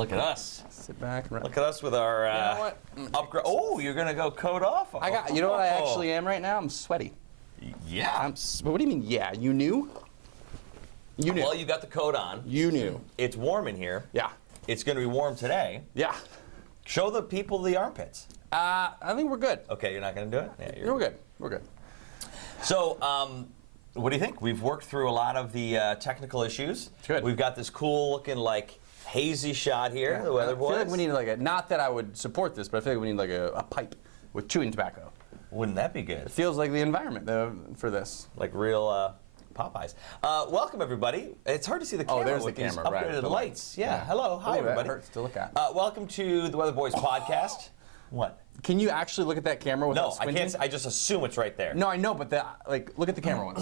Look at us. Sit back. Look at us with our upgrade. Oh, you're gonna go coat off? I got. You know what I actually am right now? I'm sweaty. Yeah. What do you mean? Yeah, you knew. You knew. Well, you got the coat on. You knew. It's warm in here. Yeah. It's gonna be warm today. Yeah. Show the people the armpits. I think we're good. Okay, you're not gonna do it? Yeah, we're good. We're good. So, what do you think? We've worked through a lot of the technical issues. Good. We've got this cool looking hazy shot here, Yeah. the Weatherboys. I feel like we need not that I would support this, but I feel like we need a pipe with chewing tobacco. Wouldn't that be good? It feels like the environment for this. Like real Popeyes. Welcome everybody. It's hard to see the camera. Oh, there's with the camera, these right. upgraded The lights. Yeah. Hello. Hi everybody. That hurts to look at. Welcome to the Weatherboys podcast. What? Can you actually look at that camera without No, squinting? I can't. I just assume it's right there. No, I know, but look at the camera once.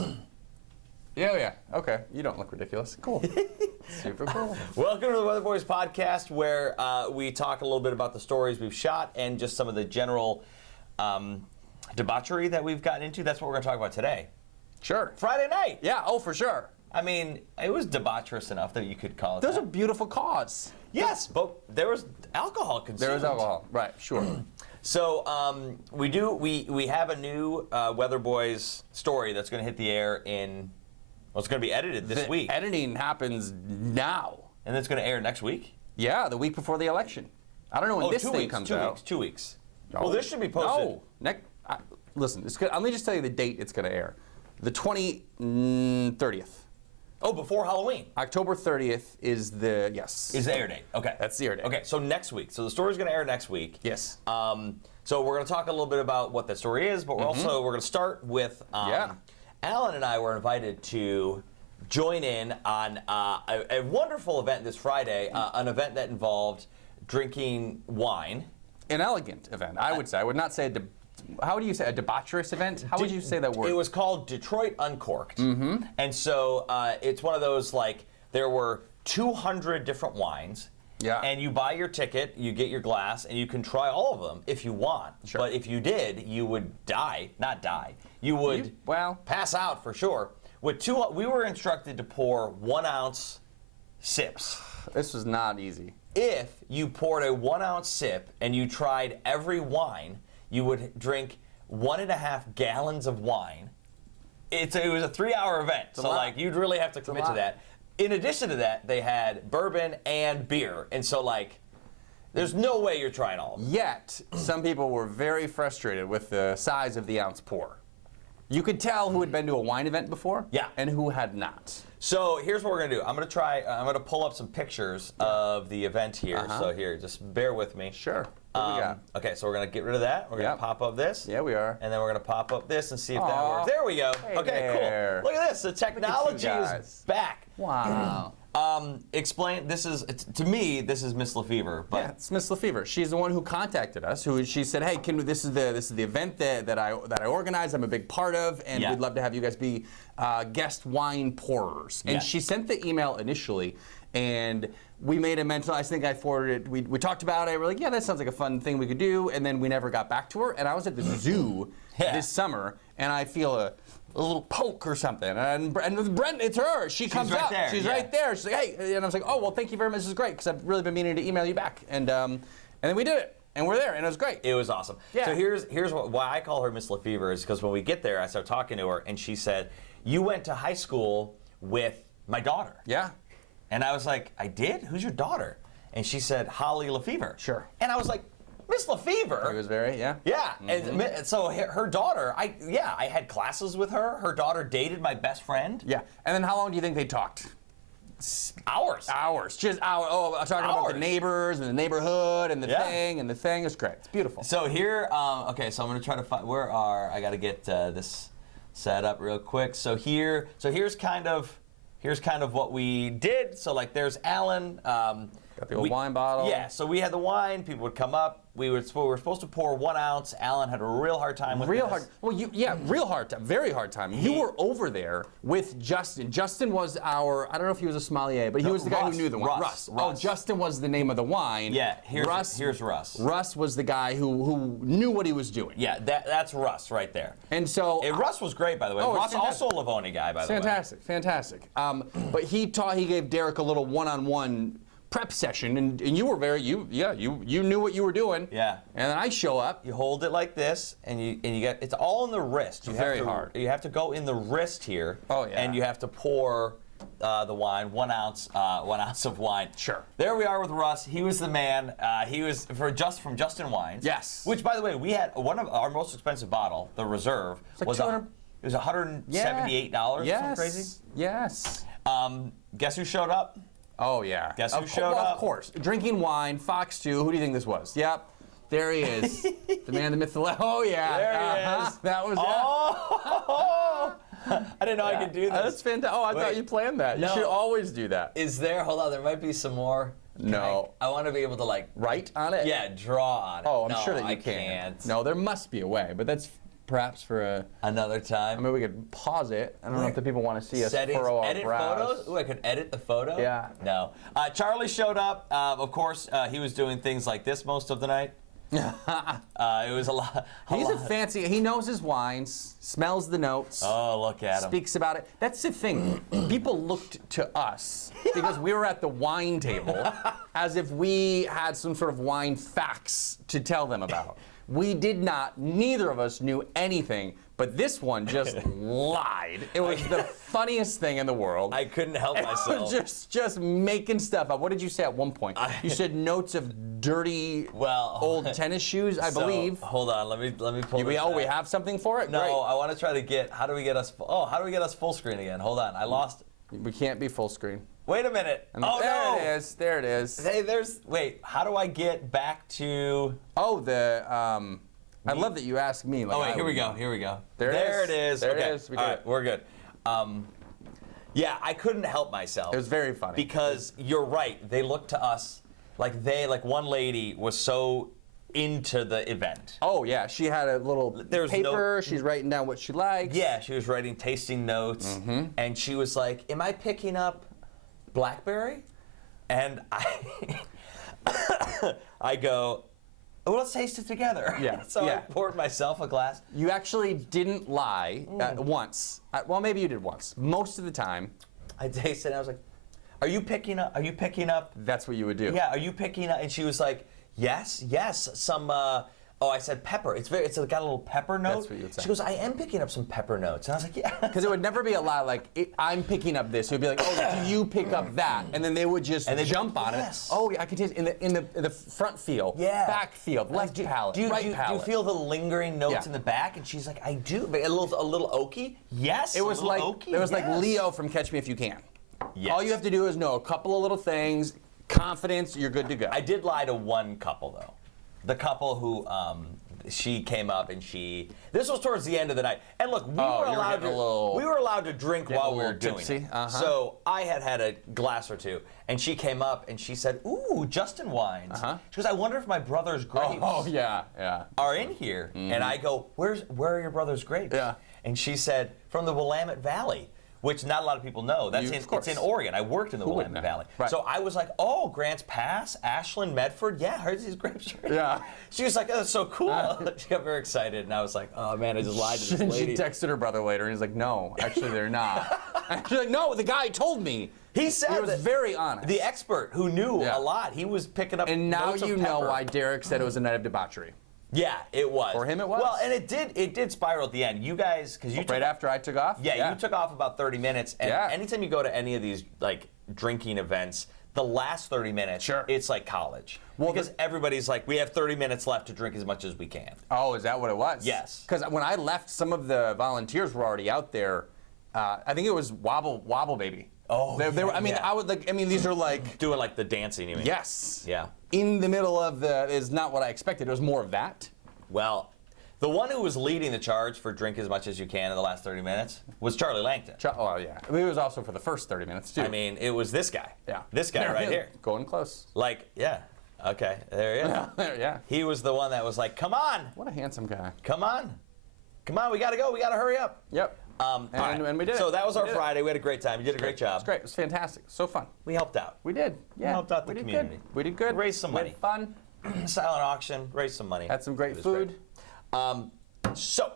Yeah. Okay. You don't look ridiculous. Cool. Super cool. Welcome to the Weatherboys podcast, where we talk a little bit about the stories we've shot and just some of the general debauchery that we've gotten into. That's what we're going to talk about today. Sure. Friday night. Yeah. Oh, for sure. I mean, it was debaucherous enough that you could call it There's that. a beautiful cause. Yes, but there was alcohol consumed. There was alcohol. Right. Sure. So we have a new Weatherboys story that's going to hit the air in. Well, it's going to be edited this week. Editing happens now. And it's going to air next week? Yeah, the week before the election. I don't know when this thing comes out. 2 weeks. No. Well, this should be posted. No. Listen, let me just tell you the date it's going to air. The 30th. Oh, before Halloween. October 30th is the, yes. Is the air date. Okay. That's the air date. Okay, so next week. So the story's going to air next week. Yes. So we're going to talk a little bit about what that story is, but we're going to start with Alan and I were invited to join in on a wonderful event this Friday, an event that involved drinking wine. An elegant event, I would say. I would not say how do you say, a debaucherous event? How would you say that word? It was called Detroit Uncorked. And so it's one of those, there were 200 different wines. Yeah. And you buy your ticket, you get your glass, and you can try all of them if you want. Sure. But if you did, you would die. Not die. You would pass out for sure. We were instructed to pour 1 ounce sips. This was not easy. If you poured a 1 ounce sip and you tried every wine, you would drink 1.5 gallons of wine. It was a 3-hour event, so you'd really have to commit to that. In addition to that, they had bourbon and beer, and so there's no way you're trying all of them. Yet, some people were very frustrated with the size of the ounce pour. You could tell who had been to a wine event before, and who had not. So here's what we're gonna do. I'm gonna pull up some pictures of the event here. So here, just bear with me. Sure. What we got? Okay, so we're gonna get rid of that. We're gonna pop up this. Yeah, we are. And then we're gonna pop up this and see if that works. There we go. Hey okay, there. cool. Look at this. The technology is back. Wow. Explain. This is to me. This is Miss Lefevre. But yeah, it's Miss Lefevre. She's the one who contacted us. She said, "Hey, this is the event that I organize. I'm a big part of, and we'd love to have you guys be guest wine pourers." And she sent the email initially, and we made a mental. I think I forwarded it. We talked about it. We're like, "Yeah, that sounds like a fun thing we could do." And then we never got back to her. And I was at the zoo this summer, and I feel a little poke or something, and Brent, it's her. She comes right up. there, She's right there. She's like, "Hey," and I was like, "Oh, well, thank you very much. This is great because I've really been meaning to email you back." And then we did it, and we're there, and it was great. It was awesome. Yeah. So here's why I call her Miss Lefevre is because when we get there, I start talking to her, and she said, "You went to high school with my daughter." Yeah. And I was like, "I did? Who's your daughter?" And she said, "Holly Lefevre." Sure. And I was like, Miss Lefevre? It was very, Yeah, and so her daughter, I had classes with her. Her daughter dated my best friend. Yeah, and then how long do you think they talked? Hours. Hours, just hours. Oh, talking about the neighbors and the neighborhood and the thing and the thing. It's great. It's beautiful. So here, okay, so I'm gonna try to find I got to get this set up real quick. So here's kind of what we did. So there's Alan. Got the old wine bottle. Yeah, so we had the wine. People would come up. We were supposed to pour 1 ounce. Alan had a real hard time with this. Real hard. Well, real hard time. Very hard time. You were over there with Justin. Justin was our, I don't know if he was a sommelier, but he was the guy who knew the wine. Russ. Oh, Justin was the name of the wine. Yeah, here's Russ. Russ was the guy who knew what he was doing. Yeah, that's Russ right there. And so Russ was great, by the way. Russ also a Livonia guy, by the way. Fantastic. But he gave Derek a little one-on-one prep session, and you were you knew what you were doing. Yeah. And then I show up. You hold it like this, and you get it's all in the wrist. You Very have to, hard. You have to go in the wrist here. Oh, yeah. And you have to pour the wine, 1 ounce of wine. Sure. There we are with Russ. He was the man. He was from Justin Wines. Yes. Which, by the way, we had one of our most expensive bottle, the Reserve, like was $200. It was $178. Yes. Something crazy. Yes. Guess who showed up? Oh yeah. Guess who showed up? Of course. Drinking wine, Fox 2. Who do you think this was? Yep. There he is. The man, the myth, the legend. Oh yeah. There he is. That was Oh! I didn't know I could do this. That's fantastic. Oh, I thought you planned that. No. You should always do that. Is there? Hold on. There might be some more. No. I want to be able to like Write on it? Yeah, draw on it. Oh, I'm no, sure that you I can. Can't. No, there must be a way, but that's perhaps for Another time. I mean, we could pause it. I don't know if the people want to see us Settings, furrow our edit brows. photos. Ooh, I could edit the photo. Yeah. No. Charlie showed up. Of course, he was doing things like this most of the night. It was a lot. He's a fancy. He knows his wines, smells the notes. Oh, look at him. Speaks about it. That's the thing. People looked to us because we were at the wine table as if we had some sort of wine facts to tell them about. We did not. Neither of us knew anything. But this one just lied. It was the funniest thing in the world. I couldn't help myself. Just making stuff up. What did you say at one point? You said notes of dirty old tennis shoes, I believe. Hold on, let me pull. We have something for it? No, Great. I want to try to get. How do we get us full screen again? Hold on, I lost. We can't be full screen. Wait a minute. And oh there no! it is. There it is. Hey, wait. How do I get back to? Oh, I love that you asked me. Like, Oh wait, here we go. There it is. There okay. it is. We did All it. right, we're good. Yeah, I couldn't help myself. It was very funny. Because you're right. They looked to us like one lady was so into the event. Oh yeah, she had a little paper. She's writing down what she likes. Yeah, she was writing tasting notes, and she was like, "Am I picking up blackberry?" And I go, "Well, let's taste it together." Yeah. So I poured myself a glass. You actually didn't lie once. Well, maybe you did once. Most of the time, I tasted it. I was like, "Are you picking up? Are you picking up?" That's what you would do. Yeah. Are you picking up? And she was like, "Yes, yes." Some. I said pepper. It's got a little pepper note. That's what you would say. She goes, "I am picking up some pepper notes." And I was like, "Yeah." Because it would never be a lie like, I'm picking up this. It would be like, oh, do you pick up that? And then they would just jump on it. Oh, yeah, I can taste it in the front field, back field, left palate, right palate. Do you feel the lingering notes in the back? And she's like, "I do." But a little oaky? Yes. It was like oaky? It was like Leo from Catch Me If You Can. Yes. All you have to do is know a couple of little things, confidence, you're good to go. I did lie to one couple though. The couple who she came up and this was towards the end of the night. And look, we were allowed to drink while we were doing it. So I had a glass or two, and she came up and she said, "Ooh, Justin Wines." She goes, "I wonder if my brother's grapes are in here." And I go, where are your brother's grapes?" Yeah. And she said, "From the Willamette Valley." Which not a lot of people know. It's in Oregon. I worked in the Willamette Valley. Right. So I was like, "Oh, Grants Pass, Ashland, Medford. Yeah, here's these grapes." Yeah. She was like, "Oh, that's so cool." She got very excited, and I was like, "Oh man, I just lied to this lady." She texted her brother later, and he's like, "No, actually, they're not." And she's like, "No, the guy told me." He said he was very honest. The expert who knew a lot. He was picking up. And now notes of you know pepper. why Derek said it was a night of debauchery. Yeah, it was. For him, it was. Well, and it did spiral at the end. You guys, because you right after I took off. Yeah, you took off about 30 minutes. And anytime you go to any of these like drinking events, the last 30 minutes, it's like college. Well, because everybody's like, we have 30 minutes left to drink as much as we can. Oh, is that what it was? Yes. Because when I left, some of the volunteers were already out there. I think it was Wobble Baby. Oh, they were, these are like doing like the dancing. You mean? Yes. Yeah. In the middle of is not what I expected. It was more of that. Well, the one who was leading the charge for drink as much as you can in the last 30 minutes was Charlie Langton. Oh yeah. I mean, it was also for the first 30 minutes too. I mean, it was this guy. Yeah. This guy right here. Going close. Like, yeah. Okay, there he is. Yeah. He was the one that was like, "Come on. What a handsome guy. Come on. Come on, we gotta go. We gotta hurry up." Yep. And we did it. So that was our Friday. We had a great time. You did a great job. It was great. It was fantastic. So fun. We helped out. We did. Yeah. We helped out the community. We did good. Raised some money. We had fun. Silent auction. Raised some money. Had some great food. So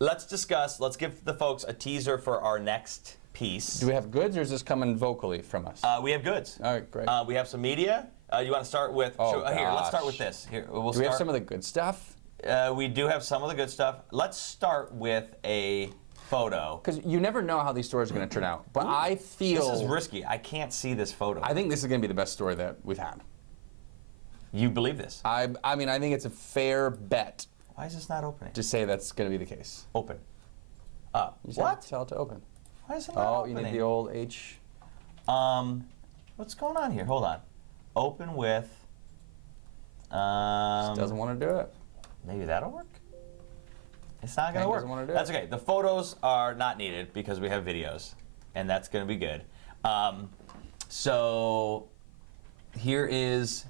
let's discuss. Let's give the folks a teaser for our next piece. Do we have goods, or is this coming vocally from us? We have goods. All right, great. We have some media. You want to start with? Here, let's start with this. Here, do we have some of the good stuff? We do have some of the good stuff. Let's start with a photo. Because you never know how these stories are going to turn out. But I feel... This is risky. I can't see this photo. I think this is going to be the best story that we've had. You believe this? I mean, I think it's a fair bet. Why is this not opening? To say that's going to be the case. Open. You just have to tell it to open. Why is it not opening? You need the old H. What's going on here? Hold on. Open with... Just doesn't want to do it. Maybe that'll work? It's not going to work. Doesn't want to do That's okay. The photos are not needed because we have videos, and that's going to be good. So here is...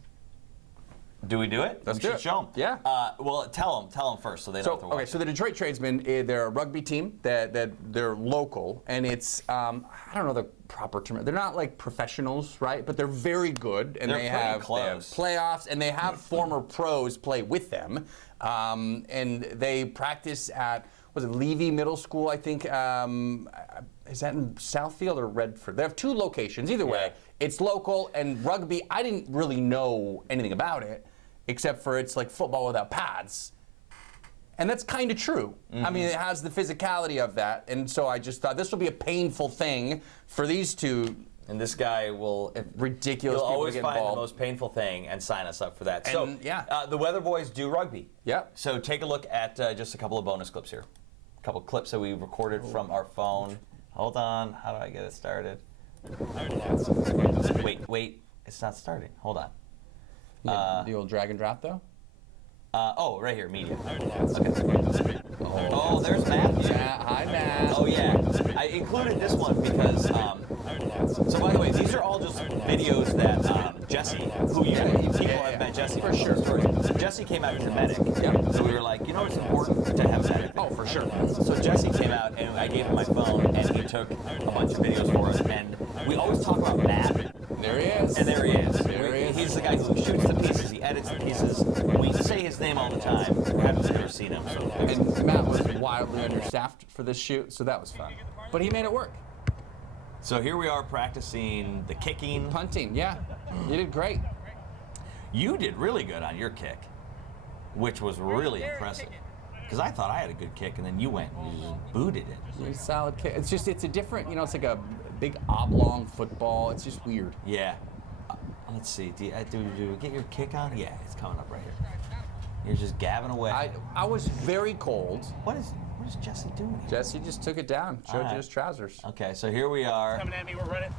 Do we do it? Let's do it. Show them. Yeah. Well, tell them first so they know what they're watching. So the Detroit Tradesmen, they're a rugby team that they're local, and it's I don't know the proper term. They're not like professionals, right? But they're very good, and they have playoffs, and they have former pros play with them, and they practice at Levy Middle School, I think. Is that in Southfield or Redford? They have two locations. Either way, it's local, and rugby. I didn't really know anything about it, except for it's like football without pads. And that's kind of true. I mean, it has the physicality of that. And so I just thought this will be a painful thing for these two. And this guy will... Ridiculous He'll people always get find involved. the most painful thing and sign us up for that. And, so, the Weatherboys do rugby. Yeah. So take a look at just a couple of bonus clips here. A couple clips that we recorded from our phone. Hold on. How do I get it started? Wait. It's not starting. Hold on. The old drag and drop, though? Right here, media. Okay. Oh, there's Matt. Hi, Matt. Oh, yeah. I included this one because, so by the way, these are all just videos that Jesse, who people have met Jesse for sure. Jesse came out to medic. So we were like, you know, it's important to have medic. Oh, for sure. So Jesse came out, and I gave him my phone, and he took a bunch of videos for us. And we always talk about Matt. There he is. And there he is. There he is. He's the guy who shoots the pieces, he edits the pieces. We say his name all the time. We haven't never seen him. So. And Matt was wildly understaffed for this shoot, so that was fun. But he made it work. So here we are practicing the kicking. Punting, yeah. You did great. You did really good on your kick, which was really impressive. Because I thought I had a good kick, and then you went and you just booted it. You're a solid kick. It's a different, it's like a big oblong football. It's just weird. Yeah. Let's see. Do you get your kick on? Yeah, it's coming up right here. You're just gabbing away. I was very cold. What is Jesse doing here? Jesse just took it down. Showed you his trousers. Okay, so here we are. Coming at me, we're running.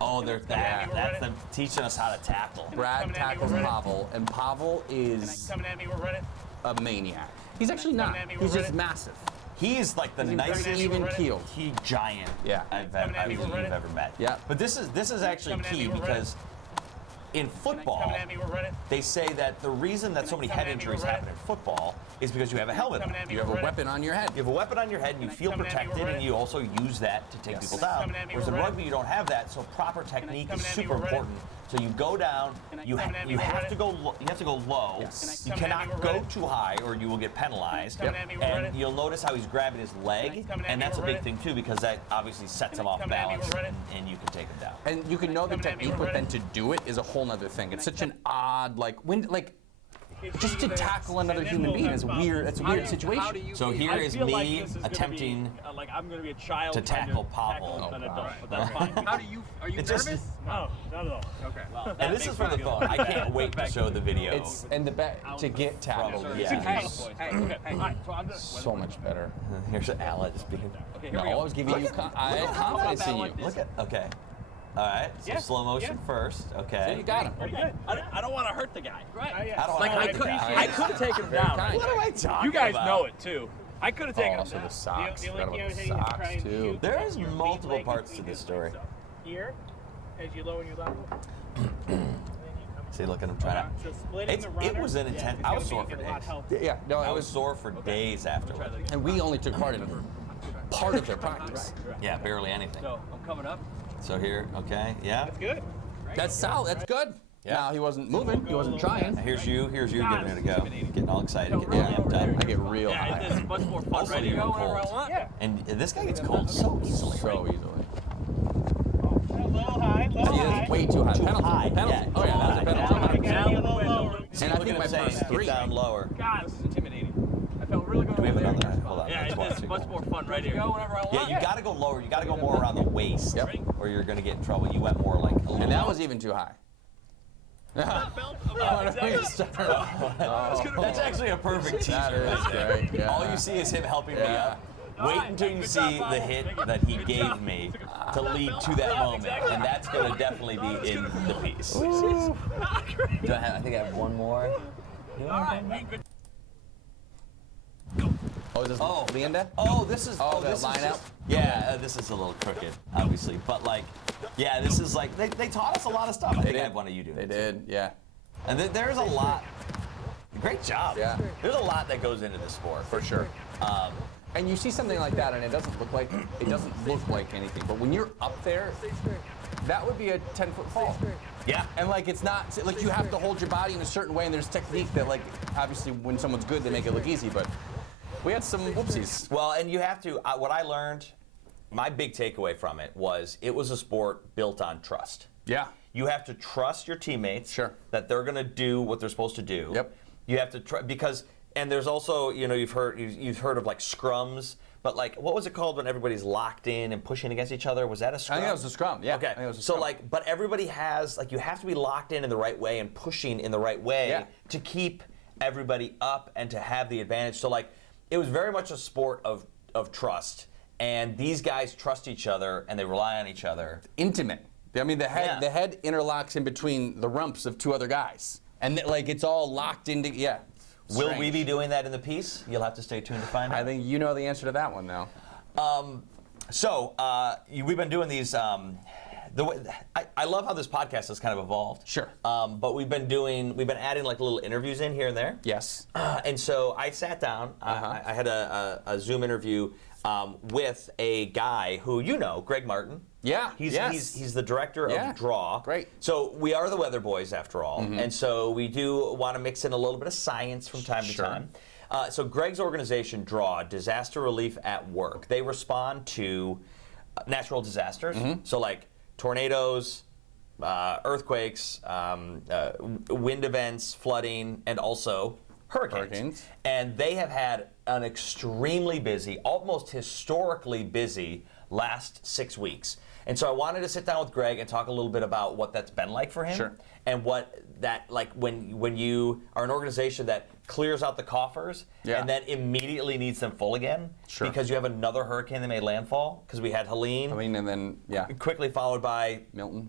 Oh, that's them teaching us how to tackle. Brad tackles Pavel, and Pavel is Coming at me, we're running. a maniac. He's actually not. He's just massive. He's like the nicest, even-keeled. giant you've ever met. Yeah. But this is actually key because in football, they say that the reason that so many head injuries happen in football is because you have a helmet on. You have a weapon on your head. You have a weapon on your head and you feel protected and you also use that to take people down. Whereas in rugby you don't have that, so proper technique is super important. So you go down, you have to go low. Yes. You cannot go too high or you will get penalized. And you'll notice how he's grabbing his leg, and that's a big thing too because that obviously sets him off balance and you can take him down. And you can know the technique, but then to do it is a whole nother thing. It's such an odd, just to tackle another human being is weird. It's a weird situation. So here is me attempting to tackle Pavel. An adult, but that's fine. Are you nervous? No, not at all. Okay. Well, and this is for the phone. I can't wait to show the video. To get tackled. Yeah. So much better. Here's Alan just being. Okay, No, I was giving you. I had confidence in you. Look at. Okay. All right. So slow motion first. Okay. So you got him. Pretty good. I don't want to hurt the guy. Right. I don't wanna hurt the guy. I could have taken him down. kind. What am I talking You guys about? know it too. I could have taken him Also down. the socks. The Forgot only about the thing you try socks and too. shoot There's your multiple lead leg parts to between this his story. legs. Here, as you lower your level. See, look at him trying to. So splitting the It was an runner, intense. it's I was gonna sore make for it a lot days. healthier. Yeah, no, I it was was. sore for days afterwards. And we only took part in part of their practice. Yeah, barely anything. So I'm coming up. So here, okay, yeah. That's good. That's solid. That's good. Now he wasn't moving. He wasn't trying. Here's you giving it a go. Getting all excited, getting amped up. I get real Yeah, high. it's much more fun ready to go whenever I want. Yeah. And this guy gets cold so easily. So easily. A little high, It's way too high. Penalty. high. Penalty. Yeah. Oh yeah, that's a penalty. Down a little lower. And I think my first Get 3. down lower. God, this is intimidating. I felt really good. Do we have over another? there. Hold on. Yeah, let's watch it's it. much more fun ready to go whenever I want. Yeah, you got to go lower. You got to go more around the waist, Yep. or you're gonna get in trouble. You went more like a little. And that was even too high. That's actually a perfect teaser. That is great. Yeah. All you see is him helping me up. Wait until you see the hit that he gave me to lead to that moment, and that's going to definitely be in the piece. Do I think I have one more. Oh, is this Leanda? Oh, this is. Oh, the this is lineup? just- Yeah, this is a little crooked, obviously, but like, yeah, this is like they taught us a lot of stuff. I think I have one of you do. They it. did, yeah. And there's a lot. Great job. Yeah. There's a lot that goes into this sport. For sure. And you see something like that, and it doesn't look like anything. But when you're up there, that would be a 10-foot fall. Yeah. And like it's not like you have to hold your body in a certain way, and there's technique that like obviously when someone's good they make it look easy, but we had some whoopsies. Well, and you have to. What I learned, my big takeaway from it was a sport built on trust. Yeah. You have to trust your teammates. Sure. That they're going to do what they're supposed to do. Yep. You have to because and there's also you've heard of like scrums, but like what was it called when everybody's locked in and pushing against each other? Was that a scrum? I think that was a scrum. Yeah. Okay. I think it was a So scrum. like, but everybody has like you have to be locked in the right way and pushing in the right way Yeah. to keep everybody up and to have the advantage. So like, it was very much a sport of trust, and these guys trust each other and they rely on each other. Intimate. I mean, the head interlocks in between the rumps of 2 other guys, and like it's all locked into. Yeah. Will we Strange. be doing that in the piece? You'll have to stay tuned to find out. I think you know the answer to that one now. We've been doing these. I love how this podcast has kind of evolved. Sure. But we've been adding like little interviews in here and there. Yes. And so I sat down. I had a Zoom interview with a guy who Greg Martin. Yeah. He's the director of Draw. Great. So we are the Weatherboys after all, and so we do want to mix in a little bit of science from time to time. So Greg's organization, Draw, Disaster Relief at Work, they respond to natural disasters. So like tornadoes, earthquakes, wind events, flooding, and also hurricanes. And they have had an extremely busy, almost historically busy last 6 weeks. And so I wanted to sit down with Greg and talk a little bit about what that's been like for him. Sure. And what that, like when you are an organization that clears out the coffers and then immediately needs them full again because you have another hurricane that made landfall, because we had Helene and then quickly followed by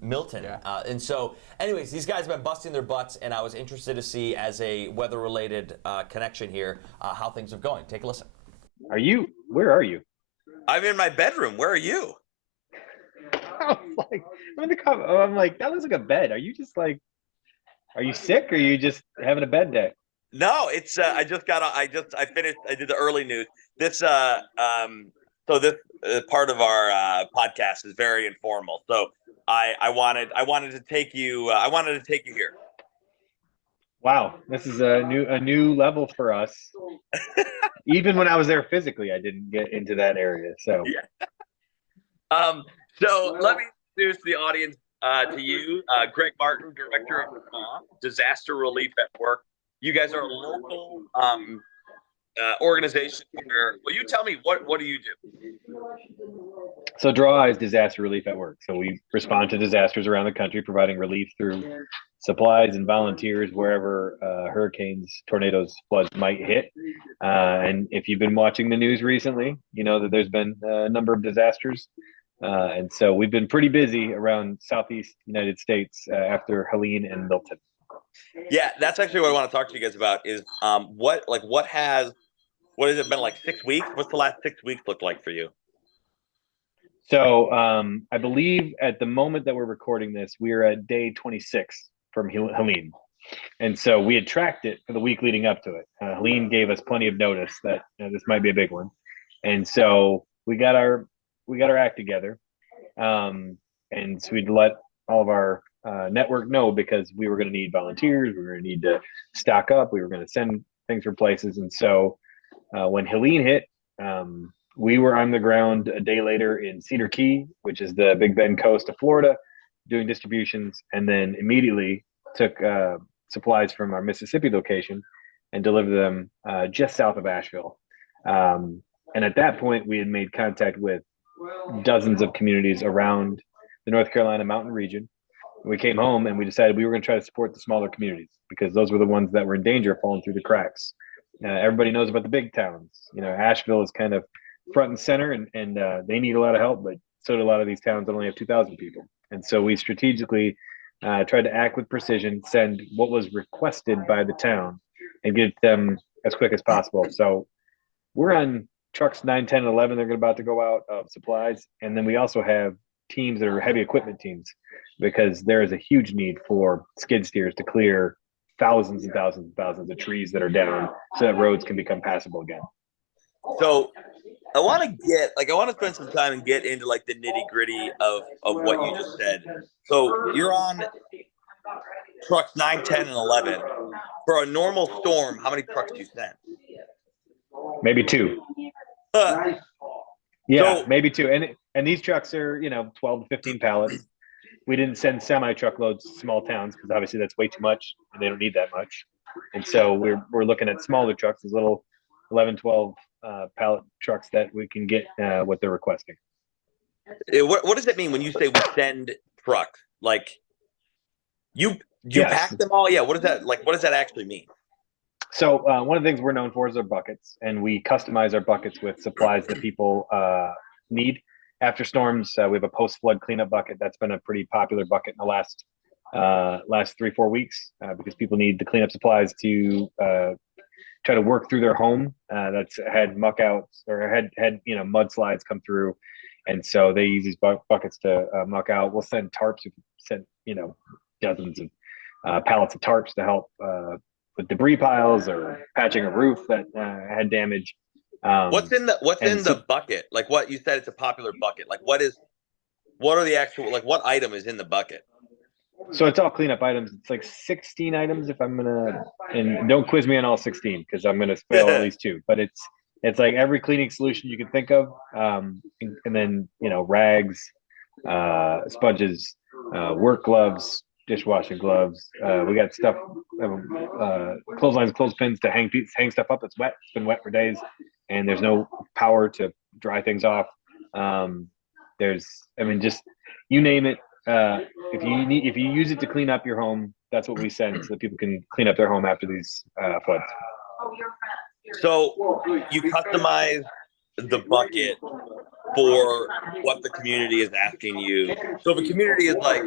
Milton. And so anyways, these guys have been busting their butts, and I was interested to see, as a weather related connection here, how things are going. Take a listen. Where are you? I'm in my bedroom. Where are you? I was like, I'm in the cover. Oh, I'm like, that looks like a bed. Are you sick, or are you just having a bed day? No, it's I finished. I did the early news. This part of our podcast is very informal. So I wanted to take you here. Wow, this is a new level for us. Even when I was there physically, I didn't get into that area. So So let me introduce the audience to you, Greg Martin, Director of Disaster Relief at Work. You guys are a local organization here. Well, you tell me, what do you do? So DRAW is Disaster Relief at Work. So we respond to disasters around the country, providing relief through supplies and volunteers wherever hurricanes, tornadoes, floods might hit. And if you've been watching the news recently, you know that there's been a number of disasters. And so we've been pretty busy around Southeast United States after Helene and Milton. Yeah, that's actually what I want to talk to you guys about is what has it been like 6 weeks? What's the last 6 weeks look like for you? So I believe at the moment that we're recording this, we're at day 26 from Helene. And so we had tracked it for the week leading up to it. Helene gave us plenty of notice that this might be a big one. And so we got our act together. And so we'd let all of our network? No, because we were going to need volunteers. We were going to need to stock up. We were going to send things for places. And so when Helene hit, we were on the ground a day later in Cedar Key, which is the Big Bend coast of Florida, doing distributions, and then immediately took supplies from our Mississippi location and delivered them just south of Asheville. And at that point, we had made contact with dozens of communities around the North Carolina mountain region. We came home and we decided we were going to try to support the smaller communities because those were the ones that were in danger of falling through the cracks. Everybody knows about the big towns. Asheville is kind of front and center, and they need a lot of help, but so do a lot of these towns that only have 2,000 people. And so we strategically tried to act with precision, send what was requested by the town, and get them as quick as possible. So we're on trucks 9, 10, and 11. They're about to go out of supplies. And then we also have teams that are heavy equipment teams because there is a huge need for skid steers to clear thousands and thousands and thousands of trees that are down so that roads can become passable again. So I want to spend some time and get into like the nitty gritty of what you just said. So you're on trucks 9, 10, and 11. For a normal storm, how many trucks do you send? Maybe 2. Maybe 2. And these trucks are 12 to 15 pallets. We didn't send semi truckloads to small towns because obviously that's way too much and they don't need that much. And so we're looking at smaller trucks, these little 11, 12 pallet trucks that we can get what they're requesting. What does that mean when you say we send trucks? Like you pack them all? Yeah. What does that actually mean? So one of the things we're known for is our buckets, and we customize our buckets with supplies that people need. After storms, we have a post-flood cleanup bucket. That's been a pretty popular bucket in the last 3-4 weeks because people need the cleanup supplies to try to work through their home that's had muck outs or had mudslides come through, and so they use these buckets to muck out. We'll send tarps. We send dozens of pallets of tarps to help with debris piles or patching a roof that had damage. What's in the bucket? Like what you said, it's a popular bucket. Like what are the actual, like what item is in the bucket? So it's all cleanup items. It's like 16 items and don't quiz me on all 16 because I'm gonna fail at least 2. But it's like every cleaning solution you can think of, and then rags, sponges, work gloves, dishwashing gloves. We got stuff, clotheslines, clothespins to hang stuff up that's wet. It's been wet for days, and there's no power to dry things off. Just you name it. If you use it to clean up your home, that's what we send so that people can clean up their home after these floods. So you customize the bucket for what the community is asking you. So if a community is like,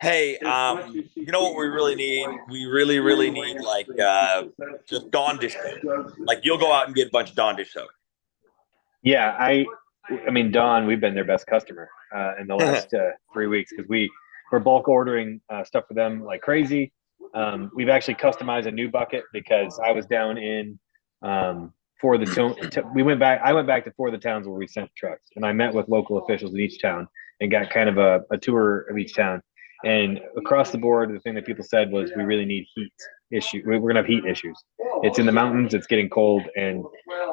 hey, you know what we really need? We really, really need like just Dawn dish soap. Like you'll go out and get a bunch of Dawn dish soap. Yeah, I mean Dawn, we've been their best customer in the last 3 weeks because we're bulk ordering stuff for them like crazy. We've actually customized a new bucket because I was down in for the I went back to 4 of the towns where we sent trucks, and I met with local officials in each town and got kind of a tour of each town. And across the board, the thing that people said was we really need heat issue. We're gonna have heat issues. It's in the mountains. It's getting cold, and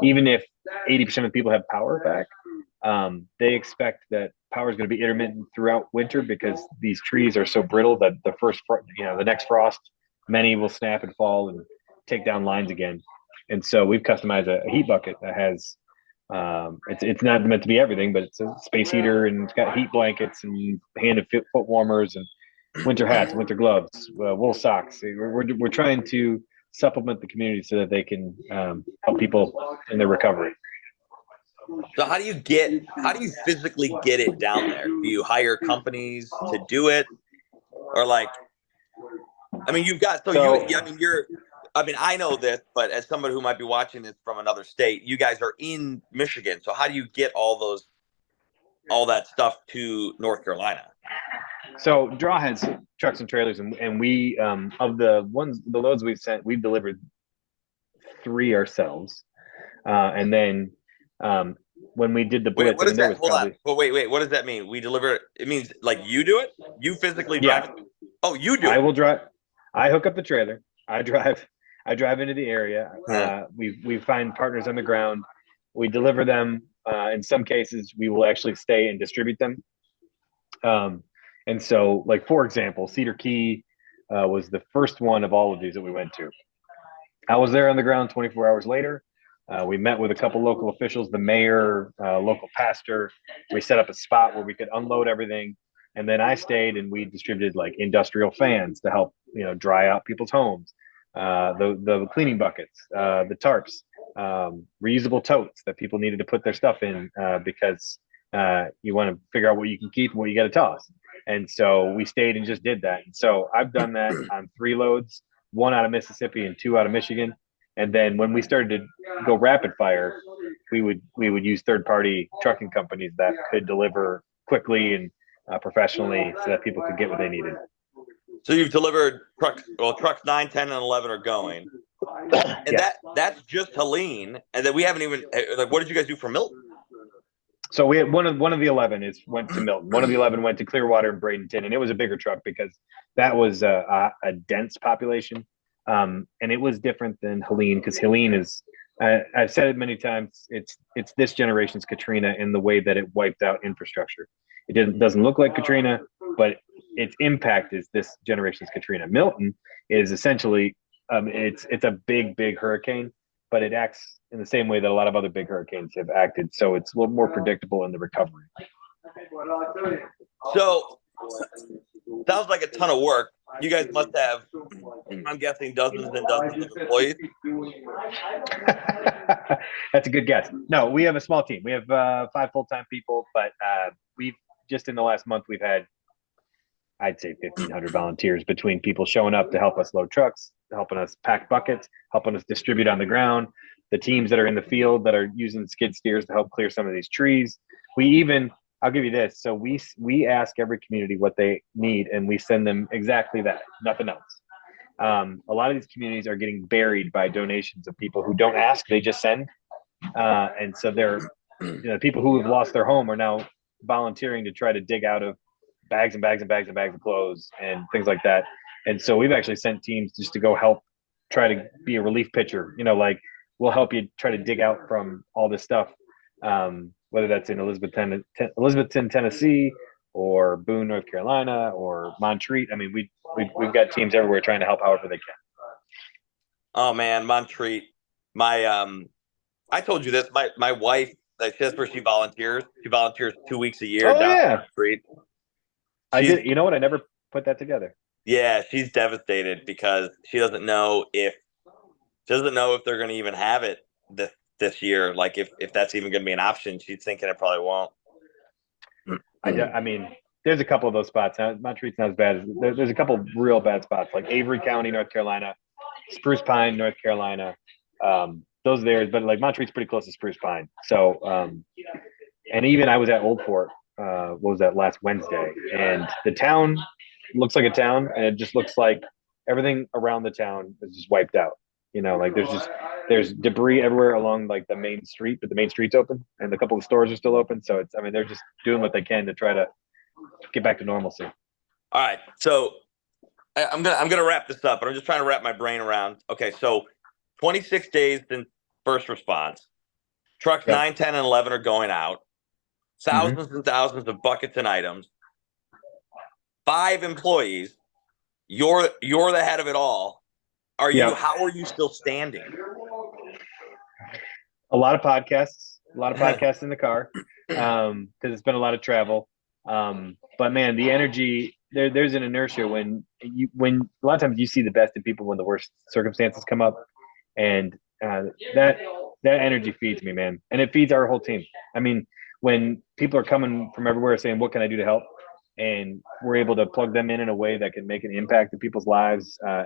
even if 80% of people have power back, they expect that power is going to be intermittent throughout winter because these trees are so brittle that the next frost, many will snap and fall and take down lines again. And so we've customized a heat bucket that has, it's not meant to be everything, but it's a space heater and it's got heat blankets and hand and foot warmers and winter hats, winter gloves, wool socks. We're trying to supplement the community so that they can help people in their recovery. So how do you physically get it down there? Do you hire companies to do it? Or like, I mean, I know this, but as someone who might be watching this from another state, you guys are in Michigan. So how do you get all that stuff to North Carolina? So Draw has trucks and trailers, and we of the loads we've sent, we've delivered 3 ourselves, and then when we did the blitz, what does that? Hold on. Well, wait. What does that mean? We deliver. It means like you do it. You physically drive it. Oh, you do? I will drive. I hook up the trailer. I drive. I drive into the area. We find partners on the ground. We deliver them. In some cases, we will actually stay and distribute them. And so, like for example, Cedar Key was the first one of all of these that we went to. I was there on the ground 24 hours later. We met with a couple local officials, the mayor, local pastor. We set up a spot where we could unload everything. And then I stayed and we distributed like industrial fans to help, dry out people's homes, the cleaning buckets, the tarps, reusable totes that people needed to put their stuff in because you want to figure out what you can keep and what you got to toss. And so we stayed and just did that. And so I've done that on 3 loads, 1 out of Mississippi and 2 out of Michigan. And then when we started to go rapid fire, we would use third-party trucking companies that could deliver quickly and professionally so that people could get what they needed. So you've delivered trucks 9, 10, and 11 are going. And Yes. that's just Helene. And then we haven't even, like, what did you guys do for Milton? So we had one of the 11 went to Milton. One of the 11 went to Clearwater and Bradenton, and it was a bigger truck because that was a dense population. And it was different than Helene because Helene is, I've said it many times, it's this generation's Katrina in the way that it wiped out infrastructure. It doesn't look like Katrina, but its impact is this generation's Katrina. Milton is essentially, it's a big hurricane, but it acts in the same way that a lot of other big hurricanes have acted. So it's a little more predictable in the recovery. So sounds like a ton of work. You guys must have, I'm guessing, dozens and dozens of employees. That's a good guess. No, we have a small team. We have 5 full-time people, but we've just in the last month, we've had, I'd say 1,500 volunteers between people showing up to help us load trucks, helping us pack buckets, helping us distribute on the ground, the teams that are in the field that are using skid steers to help clear some of these trees. We even, I'll give you this. So we ask every community what they need and we send them exactly that, nothing else. A lot of these communities are getting buried by donations of people who don't ask, they just send. And so they're, people who have lost their home are now volunteering to try to dig out of bags and bags and bags and bags of clothes and things like that. And so we've actually sent teams just to go help try to be a relief pitcher, like we'll help you try to dig out from all this stuff, whether that's in Elizabethton, Tennessee, or Boone, North Carolina, or Montreat. I mean, we've got teams everywhere trying to help however they can. Oh man, Montreat. I told you this. My wife, that's where she volunteers. She volunteers 2 weeks a year down in Montreat. I did. You know what? I never put that together. Yeah, she's devastated because she doesn't know if they're going to even have it this year. Like if that's even going to be an option. She's thinking it probably won't. I mean, there's a couple of those spots. Montreat's not as bad. There's a couple of real bad spots, like Avery County, North Carolina, Spruce Pine, North Carolina. Those there, but like Montreat's pretty close to Spruce Pine. So, and even I was at Old Fort. What was that, last Wednesday? And the town looks like a town, and it just looks like everything around the town is just wiped out. Like there's debris everywhere along like the main street, but the main street's open, and a couple of stores are still open. So they're just doing what they can to try to get back to normalcy. All right, so I'm gonna wrap this up, but I'm just trying to wrap my brain around. Okay, so 26 days since first response, trucks 9, 10, and 11 are going out. Thousands and thousands of buckets and items. 5 employees. You're the head of it all. How are you still standing? A lot of podcasts in the car, because it's been a lot of travel. But man, the energy, there's an inertia when a lot of times you see the best in people when the worst circumstances come up, and that energy feeds me, man, and it feeds our whole team. I mean, when people are coming from everywhere saying, "What can I do to help?" and we're able to plug them in a way that can make an impact in people's lives. I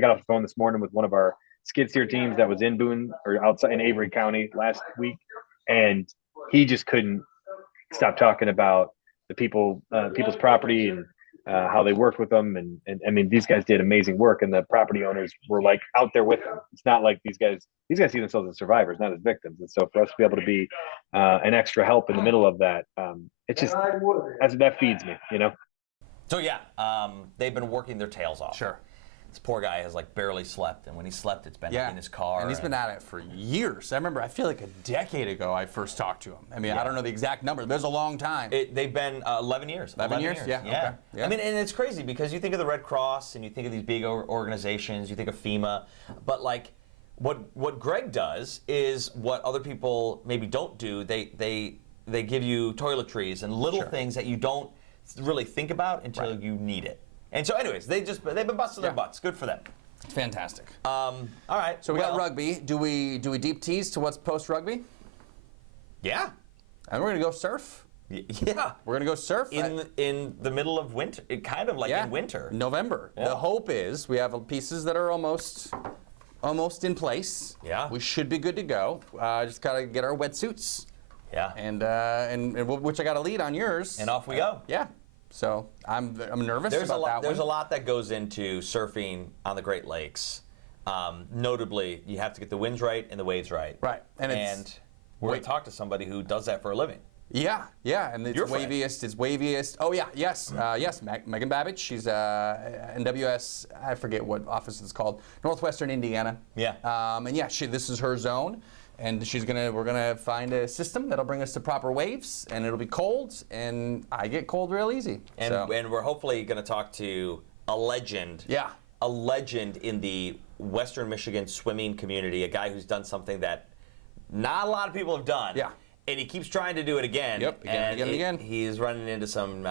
got off the phone this morning with one of our skid steer teams that was in Boone or outside in Avery County last week, and he just couldn't stop talking about the people's property and how they worked with them. And I mean, these guys did amazing work, and the property owners were like out there with them. It's not like these guys see themselves as survivors, not as victims. And so for us to be able to be an extra help in the middle of that, it's just that feeds me. So yeah, they've been working their tails off. Sure. This poor guy has like barely slept, and when he slept, it's been in his car. And he's been at it for years. I feel like a decade ago I first talked to him. I mean, I don't know the exact number, but it was a long time. They've been 11 years. 11 years? Yeah. Okay. Yeah. I mean, and it's crazy because you think of the Red Cross and you think of these big organizations, you think of FEMA, but like what Greg does is what other people maybe don't do. They give you toiletries and little things that you don't really think about until you need it. And so, anyways, they've been busting their butts. Good for them. Fantastic. All right. So we got rugby. Do we deep tease to what's post rugby? Yeah. And we're gonna go surf. Yeah. We're gonna go surf in the middle of winter. Kind of like in winter. November. Yeah. The hope is we have pieces that are almost in place. Yeah. We should be good to go. Just gotta get our wetsuits. Yeah. And which I got a lead on yours. And off we go. Yeah. So I'm nervous There's about that one. There's a lot that goes into surfing on the Great Lakes. Notably, you have to get the winds right and the waves right. Right. And we're going to talk to somebody who does that for a living. Yeah, and it's waviest. It's waviest. Oh yeah, yes. Megan Babbage. She's NWS. I forget what office it's called. Northwestern Indiana. Yeah. And yeah, this is her zone. And we're gonna find a system that'll bring us to proper waves, and it'll be cold, and I get cold real easy. And we're hopefully gonna talk to a legend. Yeah. A legend in the Western Michigan swimming community, a guy who's done something that not a lot of people have done. Yeah. And he keeps trying to do it again. Yep, again. He's running into some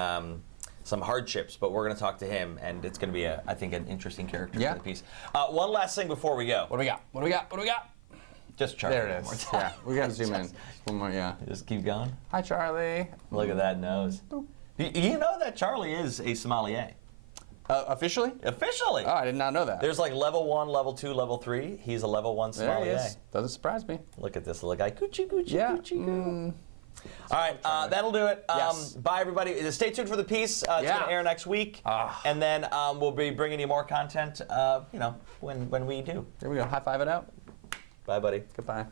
hardships, but we're gonna talk to him, and it's gonna be I think an interesting character for the piece. One last thing before we go. What do we got? Just Charlie. There it is. Yeah, we gotta zoom in. One more, yeah. Just keep going. Hi, Charlie. Look at that nose. You know that Charlie is a sommelier. Officially? Officially. Oh, I did not know that. There's like level 1, level 2, level 3. He's a level 1 sommelier. There he is. Doesn't surprise me. Look at this little guy. Gucci, Gucci, Yeah. Gucci. All right, that'll do it. Yes. Bye, everybody. Stay tuned for the piece. It's going to air next week. And then we'll be bringing you more content, when we do. There we go. High five it out. Bye, buddy. Goodbye.